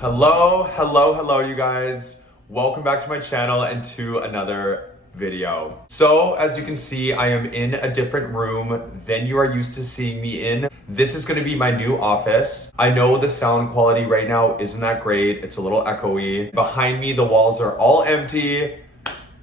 Hello, you guys. Welcome back to my channel and to another video. So, as you can see, I am in a different room than you are used to seeing me in. This is gonna be my new office. I know the sound quality right now isn't that great. It's a little echoey. Behind me, the walls are all empty.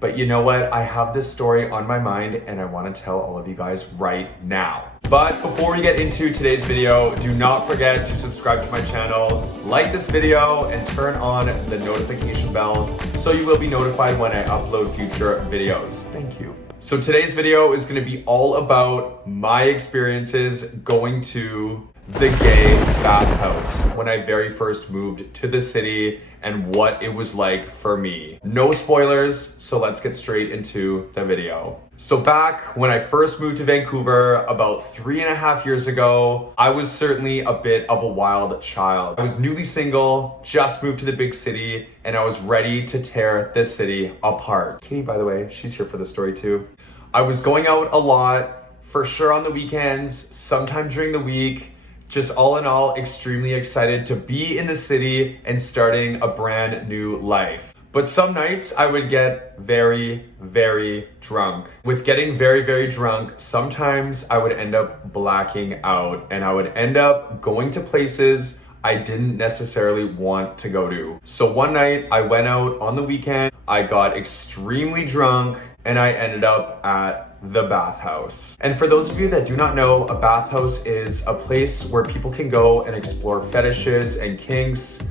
But you know what? I have this story on my mind and I want to tell all of you guys right now. But before we get into today's video, do not forget to subscribe to my channel, like this video, and turn on the notification bell so you will be notified when I upload future videos. Thank you. So today's video is going to be all about my experiences going to the gay bathhouse when I very first moved to the city and what it was like for me. No spoilers, so let's get straight into the video. So back when I first moved to Vancouver about 3.5 years ago, I was certainly a bit of a wild child. I was newly single, just moved to the big city, and I was ready to tear this city apart. Katie, by the way, she's here for the story too. I was going out a lot, for sure on the weekends, sometime during the week. Just all in all, extremely excited to be in the city and starting a brand new life. But some nights I would get very, very drunk. With getting very, very drunk, sometimes I would end up blacking out and I would end up going to places I didn't necessarily want to go to. So one night I went out on the weekend, I got extremely drunk, and I ended up at the bathhouse. And for those of you that do not know, a bathhouse is a place where people can go and explore fetishes and kinks.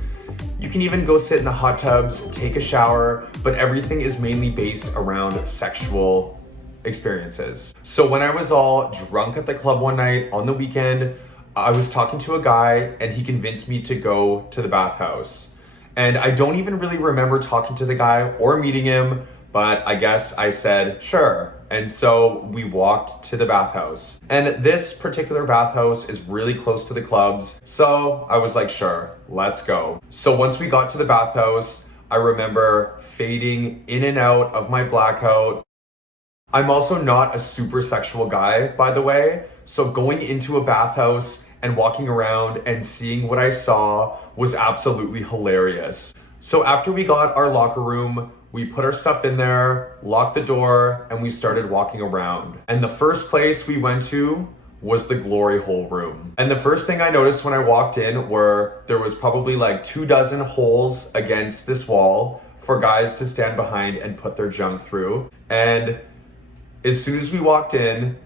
You can even go sit in the hot tubs, take a shower, but everything is mainly based around sexual experiences. So when I was all drunk at the club one night on the weekend, I was talking to a guy and he convinced me to go to the bathhouse. And I don't even really remember talking to the guy or meeting him, but I guess I said, sure. And so we walked to the bathhouse. And this particular bathhouse is really close to the clubs. So I was like, sure, let's go. So once we got to the bathhouse, I remember fading in and out of my blackout. I'm also not a super sexual guy, by the way. So going into a bathhouse and walking around and seeing what I saw was absolutely hilarious. So after we got our locker room, we put our stuff in there, locked the door, and we started walking around. And the first place we went to was the glory hole room. And the first thing I noticed when I walked in were there was probably like 24 holes against this wall for guys to stand behind and put their junk through. And as soon as we walked in,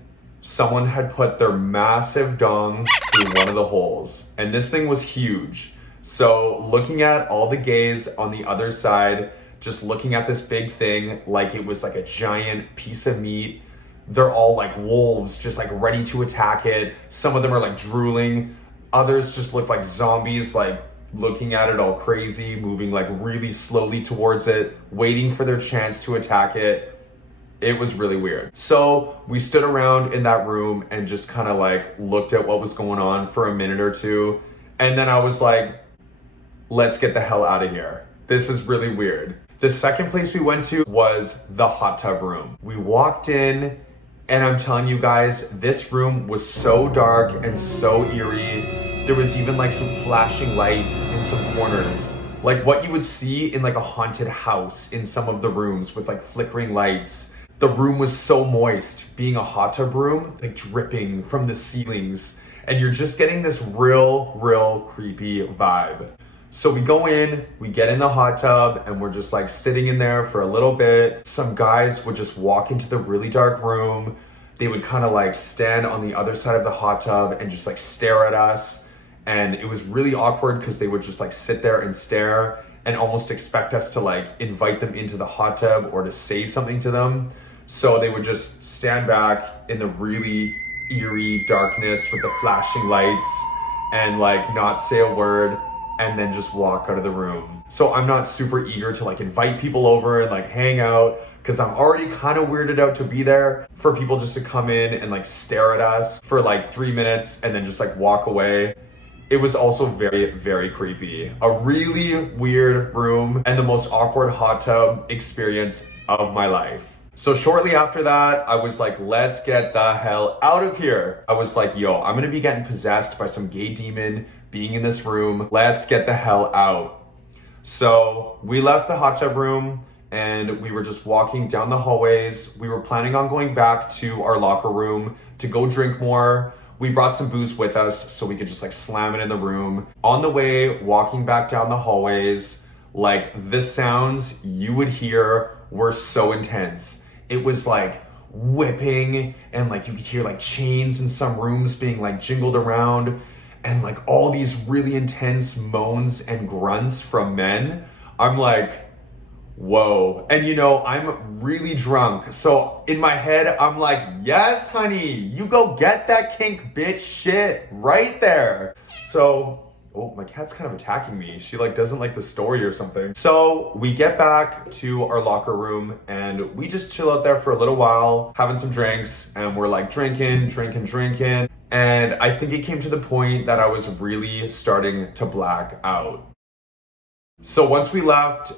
someone had put their massive dong through one of the holes. And this thing was huge. So looking at all the gays on the other side, just looking at this big thing like it was like a giant piece of meat. They're all like wolves, just like ready to attack it. Some of them are like drooling. Others just look like zombies, like looking at it all crazy, moving like really slowly towards it, waiting for their chance to attack it. It was really weird. So we stood around in that room and just kind of like looked at what was going on for a minute or two. And then I was like, let's get the hell out of here. This is really weird. The second place we went to was the hot tub room. We walked in and I'm telling you guys, this room was so dark and so eerie. There was even like some flashing lights in some corners. Like what you would see in like a haunted house in some of the rooms with like flickering lights. The room was so moist, being a hot tub room, like dripping from the ceilings. And you're just getting this real creepy vibe. So we go in, we get in the hot tub, and we're just like sitting in there for a little bit. Some guys would just walk into the really dark room. They would kind of like stand on the other side of the hot tub and just like stare at us. And it was really awkward because they would just like sit there and stare and almost expect us to like invite them into the hot tub or to say something to them. So they would just stand back in the really eerie darkness with the flashing lights and like not say a word, and then just walk out of the room. So I'm not super eager to like invite people over and like hang out because I'm already kind of weirded out to be there for people just to come in and like stare at us for like 3 minutes and then just like walk away. It was also very creepy. A really weird room and the most awkward hot tub experience of my life. So shortly after that, I was like, let's get the hell out of here. I was like, yo, I'm gonna be getting possessed by some gay demon being in this room. Let's get the hell out. So we left the hot tub room and we were just walking down the hallways. We were planning on going back to our locker room to go drink more. We brought some booze with us so we could just like slam it in the room. On the way, walking back down the hallways, like the sounds you would hear were so intense. It was like whipping and like you could hear like chains in some rooms being like jingled around and like all these really intense moans and grunts from men. I'm like, whoa. And you know, I'm really drunk. So in my head, I'm like, yes, honey, you go get that kink bitch shit right there. So, oh, my cat's kind of attacking me. She like doesn't like the story or something. So we get back to our locker room and we just chill out there for a little while, having some drinks, and we're like drinking. And I think it came to the point that I was really starting to black out. So once we left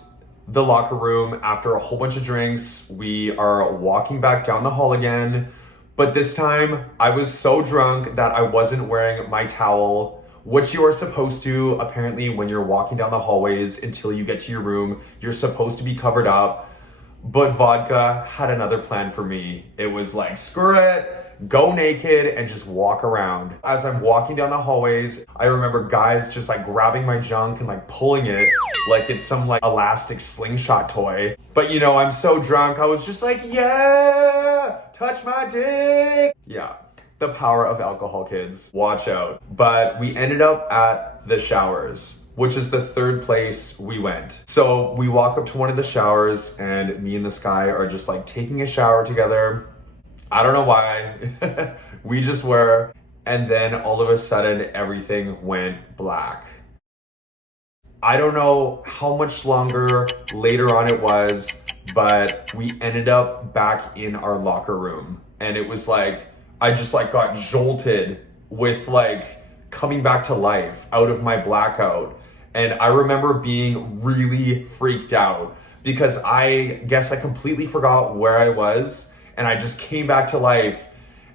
the locker room after a whole bunch of drinks, we are walking back down the hall again. But this time I was so drunk that I wasn't wearing my towel, which you are supposed to. Apparently when you're walking down the hallways until you get to your room, you're supposed to be covered up. But vodka had another plan for me. It was like, screw it, go naked and just walk around. As I'm walking down the hallways, I remember guys just like grabbing my junk and like pulling it like it's some like elastic slingshot toy. But you know, I'm so drunk, I was just like, yeah, touch my dick. Yeah, the power of alcohol, kids. Watch out. But we ended up at the showers, which is the third place we went. So we walk up to one of the showers and me and this guy are just like taking a shower together. I don't know why, we just were. And then all of a sudden everything went black. I don't know how much longer later on it was, but we ended up back in our locker room. And it was like, I just like got jolted with like coming back to life out of my blackout. And I remember being really freaked out because I guess I completely forgot where I was and I just came back to life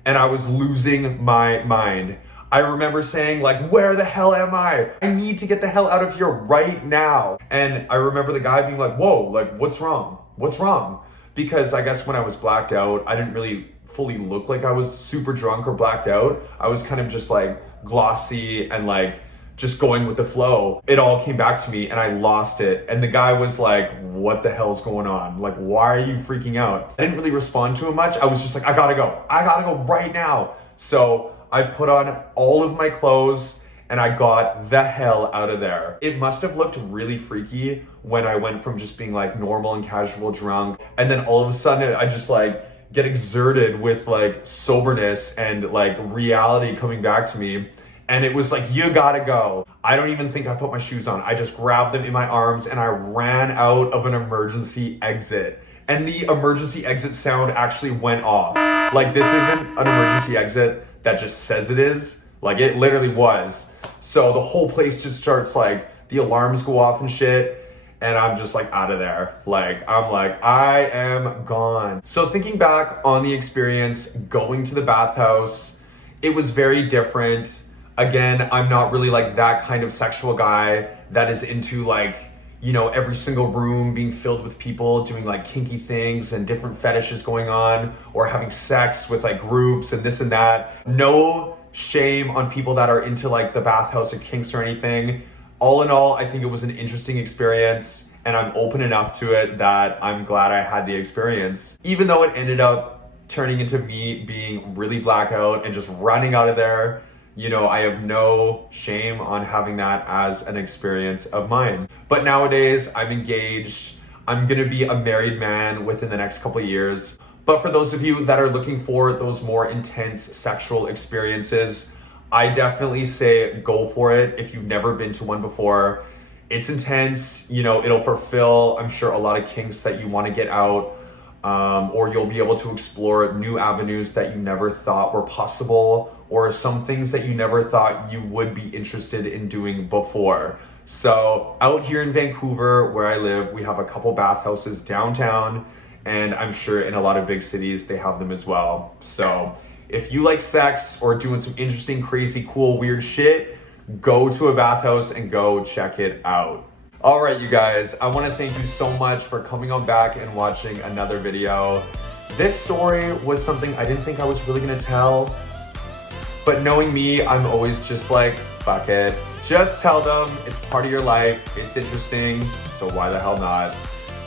and I was losing my mind. I remember saying like, where the hell am I? I need to get the hell out of here right now. And I remember the guy being like, whoa, like what's wrong? What's wrong? Because I guess when I was blacked out, I didn't really fully look like I was super drunk or blacked out. I was kind of just like glossy and like just going with the flow. It all came back to me and I lost it. And the guy was like, what the hell's going on? Like, why are you freaking out? I didn't really respond to him much. I was just like, I gotta go right now. So I put on all of my clothes and I got the hell out of there. It must have looked really freaky when I went from just being like normal and casual drunk. And then all of a sudden I just like get exerted with like soberness and like reality coming back to me. And it was like, you gotta go. I don't even think I put my shoes on. I just grabbed them in my arms and I ran out of an emergency exit. And the emergency exit sound actually went off. Like this isn't an emergency exit that just says it is. Like it literally was. So the whole place just starts like, the alarms go off and shit. And I'm just like out of there. Like, I'm like, I am gone. So thinking back on the experience, going to the bathhouse, it was very different. Again, I'm not really like that kind of sexual guy that is into like, you know, every single room being filled with people doing like kinky things and different fetishes going on or having sex with like groups and this and that. No shame on people that are into like the bathhouse or kinks or anything. All in all, I think it was an interesting experience and I'm open enough to it that I'm glad I had the experience. Even though it ended up turning into me being really blackout and just running out of there, you know, I have no shame on having that as an experience of mine. But nowadays, I'm engaged. I'm gonna be a married man within the next couple of years. But for those of you that are looking for those more intense sexual experiences, I definitely say go for it if you've never been to one before. It's intense, you know, it'll fulfill, I'm sure, a lot of kinks that you wanna get out, or you'll be able to explore new avenues that you never thought were possible, or some things that you never thought you would be interested in doing before. So out here in Vancouver, where I live, we have a couple bathhouses downtown, and I'm sure in a lot of big cities, they have them as well. So if you like sex or doing some interesting, crazy, cool, weird shit, go to a bathhouse and go check it out. All right, you guys, I want to thank you so much for coming on back and watching another video. This story was something I didn't think I was really gonna tell, but knowing me, I'm always just like, fuck it. Just tell them, it's part of your life, it's interesting, so why the hell not?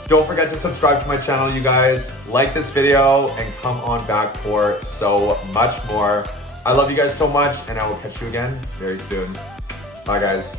Don't forget to subscribe to my channel, you guys. Like this video and come on back for so much more. I love you guys so much, and I will catch you again very soon. Bye, guys.